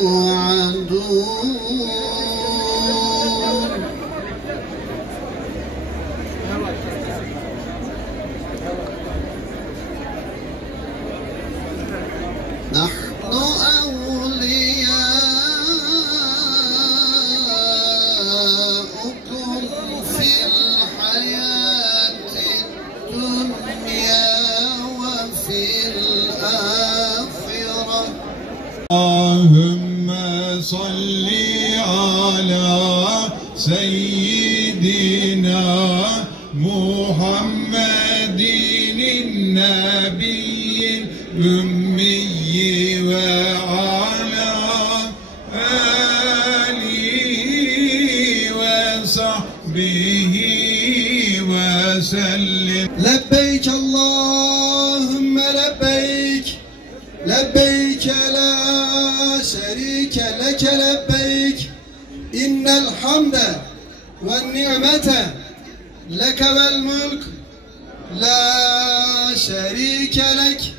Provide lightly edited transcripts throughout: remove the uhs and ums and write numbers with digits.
توعدون نحن أولياؤكم في الحياة الدنيا وفي الآخرة اللهم صل على سيدنا محمد النبي الأمي وعلى آله وصحبه وسلم. لبيك اللهم لبيك لبيك لا شريك لك لبيك إن الحمد والنعمة لك والملك لا şerike lek.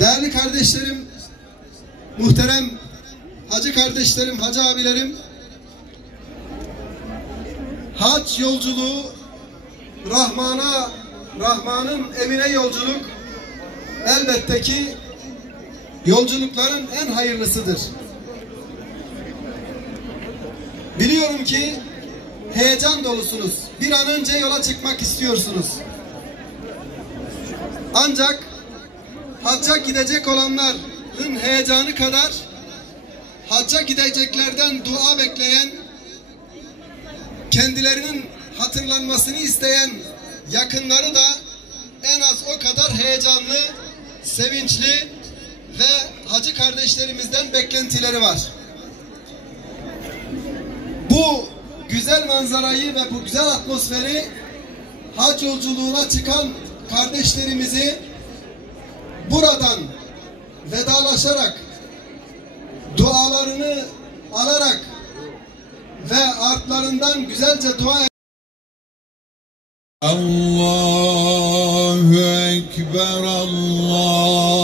Değerli kardeşlerim, muhterem hacı kardeşlerim, hacı abilerim, hac yolculuğu Rahman'ın evine yolculuk elbette ki yolculukların en hayırlısıdır. Biliyorum ki heyecan dolusunuz. Bir an önce yola çıkmak istiyorsunuz. Ancak hacca gidecek olanların heyecanı kadar hacca gideceklerden dua bekleyen, kendilerinin hatırlanmasını isteyen yakınları da en az o kadar heyecanlı, sevinçli ve hacı kardeşlerimizden beklentileri var. Bu güzel manzarayı ve bu güzel atmosferi, hac yolculuğuna çıkan kardeşlerimizi buradan vedalaşarak, dualarını alarak ve artlarından güzelce dua Allahu Ekber, Allahu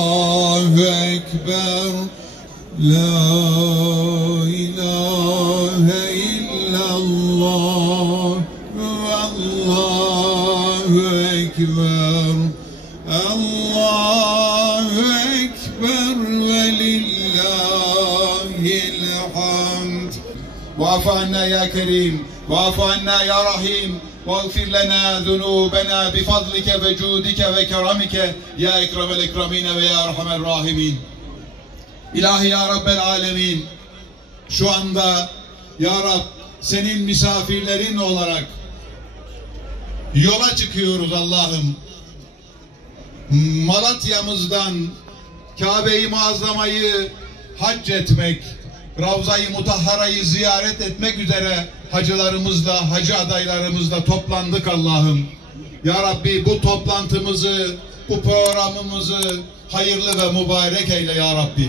Ekber, La ilahe illallah, Allahu Ekber, Allahu Ekber ve lillahil hamd. Va'fu anna ya Kerim, va'fu anna ya Rahim, واغفر لنا ذنوبنا بفضلك وجودك وكرمك يا اكرم الاكرمين ويا ارحم الراحمين. İlahi ya Rabbel Alemin, şu anda ya Rab senin misafirlerin olarak yola çıkıyoruz Allah'ım. Malatya'mızdan Kabe-i Muazzama'yı hac etmek, Ravza-i Mutahhara'yı ziyaret etmek üzere hacılarımızla, hacı adaylarımızla toplandık Allah'ım. Ya Rabbi bu toplantımızı, bu programımızı hayırlı ve mübarek eyle ya Rabbi.